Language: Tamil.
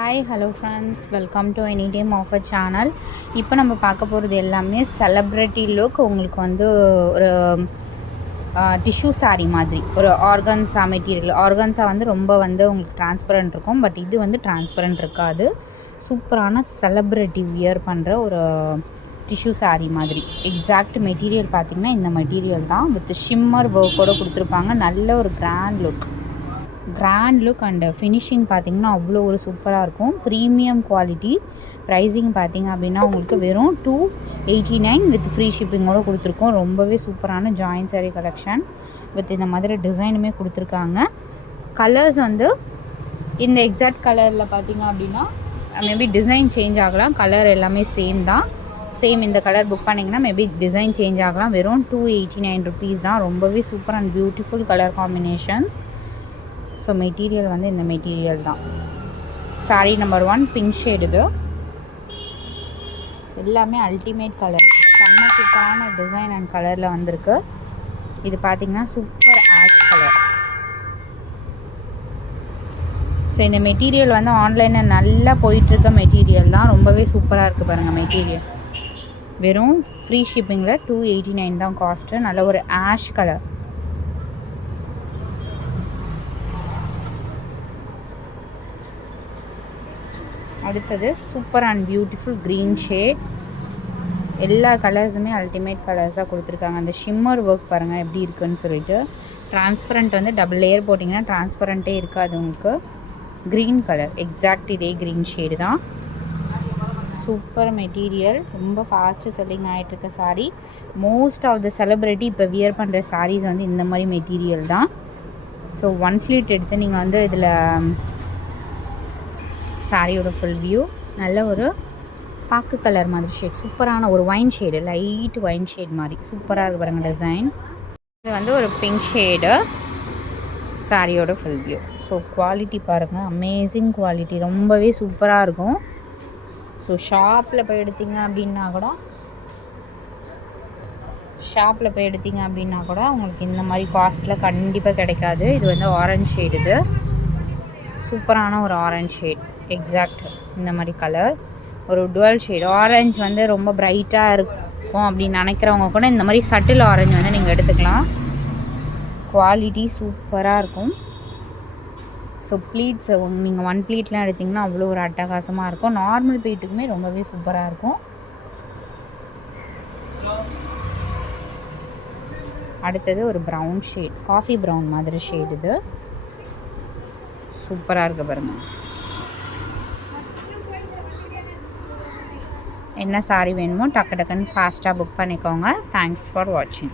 Hi hello friends, welcome to any time offer channel. இப்போ நம்ம பார்க்க போகிறது எல்லாமே செலிப்ரிட்டி லுக். உங்களுக்கு வந்து ஒரு டிஷ்யூ சாரீ மாதிரி ஒரு ஆர்கன்ஸா மெட்டீரியல். ஆர்கன்ஸா வந்து ரொம்ப வந்து உங்களுக்கு டிரான்ஸ்பரண்ட் இருக்கும், பட் இது வந்து டிரான்ஸ்பரண்ட் இருக்காது. சூப்பரான செலிப்ரிட்டி வியர் பண்ணுற ஒரு டிஷ்யூ சாரீ மாதிரி. எக்ஸாக்ட் மெட்டீரியல் பார்த்திங்கன்னா இந்த மெட்டீரியல் தான். வித் ஷிம்மர் ஒர்க்கோடு கொடுத்துருப்பாங்க. நல்ல ஒரு கிராண்ட் லுக் அண்ட் ஃபினிஷிங் பார்த்திங்கன்னா அவ்வளோ ஒரு சூப்பராக இருக்கும். Premium quality. ப்ரைஸிங் பார்த்திங்க அப்படின்னா உங்களுக்கு வெறும் 289 வித் ஃப்ரீ ஷிப்பிங்கோடு கொடுத்துருக்கோம். ரொம்பவே சூப்பரான ஜாயின் சாரீ கலெக்ஷன் வித் இந்த மாதிரி டிசைனுமே கொடுத்துருக்காங்க. கலர்ஸ் வந்து இந்த எக்ஸாக்ட் கலரில் பார்த்திங்க அப்படின்னா மேபி டிசைன் சேஞ்ச் ஆகலாம். கலர் எல்லாமே சேம் தான். சேம் இந்த கலர் புக் பண்ணிங்கன்னா மேபி டிசைன் சேஞ்ச் ஆகலாம். வெறும் 289 ருபீஸ் தான். ரொம்பவே super and beautiful colour combinations. So material வந்து இந்த மெட்டீரியல் தான். Sari number 1 pink shade. இது எல்லாமே அல்டிமேட் கலர். செம்ம சூப்பரான டிசைன் அண்ட் கலரில் வந்திருக்கு. இது பார்த்திங்கன்னா சூப்பர் ஆஷ் கலர். ஸோ இந்த மெட்டீரியல் வந்து ஆன்லைனில் நல்லா போயிட்டுருக்க மெட்டீரியல் தான். ரொம்பவே சூப்பராக இருக்குது பாருங்கள் மெட்டீரியல். வெறும் ஃப்ரீ ஷிப்பிங்கில் 289 தான் காஸ்ட்டு. நல்ல ஒரு ஆஷ் கலர். அடுத்தது super and beautiful green shade. எல்லா கலர்ஸுமே அல்டிமேட் கலர்ஸாக கொடுத்துருக்காங்க. அந்த ஷிம்மர் ஒர்க் பாருங்கள் எப்படி இருக்குதுன்னு சொல்லிட்டு. டிரான்ஸ்பரண்ட் வந்து டபுள் லேயர் போட்டிங்கன்னா டிரான்ஸ்பரண்ட்டே இருக்காது உங்களுக்கு. க்ரீன் கலர் எக்ஸாக்ட் இதே க்ரீன் ஷேடு தான். Super material. ரொம்ப ஃபாஸ்ட்டு செல்லிங் ஆகிட்டுருக்க sari. Most of the celebrity இப்போ வியர் பண்ணுற சாரீஸ் வந்து இந்த மாதிரி மெட்டீரியல் தான். ஸோ 1 ஃப்ளீட் எடுத்து நீங்கள் வந்து இதில் சாரியோட ஃபுல் வியூ. நல்ல ஒரு பாக்கு கலர் மாதிரி ஷேட். சூப்பரான ஒரு wine shade, light wine shade மாதிரி சூப்பராக இருக்குது பாருங்கள் டிசைன். இது வந்து ஒரு பிங்க் ஷேடு. சாரியோட ஃபுல் வியூ. ஸோ குவாலிட்டி பாருங்கள், அமேசிங் குவாலிட்டி. ரொம்பவே சூப்பராக இருக்கும். ஸோ ஷாப்பில் போய் எடுத்தீங்க அப்படின்னா கூட உங்களுக்கு இந்த மாதிரி காஸ்ட்டில் கண்டிப்பாக கிடைக்காது. இது வந்து ஆரஞ்ச் ஷேடு. இது சூப்பரான ஒரு ஆரஞ்ச் ஷேட். எக்ஸாக்ட் இந்த மாதிரி கலர். ஒரு டுவல் ஷேட் ஆரஞ்ச் வந்து ரொம்ப பிரைட்டாக இருக்கும் அப்படின்னு நினைக்கிறவங்க கூட இந்த மாதிரி சட்டில் ஆரஞ்ச் வந்து நீங்கள் எடுத்துக்கலாம். குவாலிட்டி சூப்பராக இருக்கும். ஸோ ப்ளீட்ஸ் நீங்கள் 1 ப்ளீட்லாம் எடுத்திங்கன்னா அவ்வளோ ஒரு அட்டகாசமாக இருக்கும். நார்மல் ப்ளீட்டுக்குமே ரொம்பவே சூப்பராக இருக்கும். அடுத்தது ஒரு ப்ரௌன் ஷேட், காஃபி ப்ரௌன் மாதிரி ஷேட். இது சூப்பராக இருக்குது பாருங்கள். என்ன சாரீ வேணுமோ டக்கு டக்குன்னு ஃபாஸ்ட்டாக புக் பண்ணிக்கோங்க. தேங்க்ஸ் ஃபார் வாட்சிங்.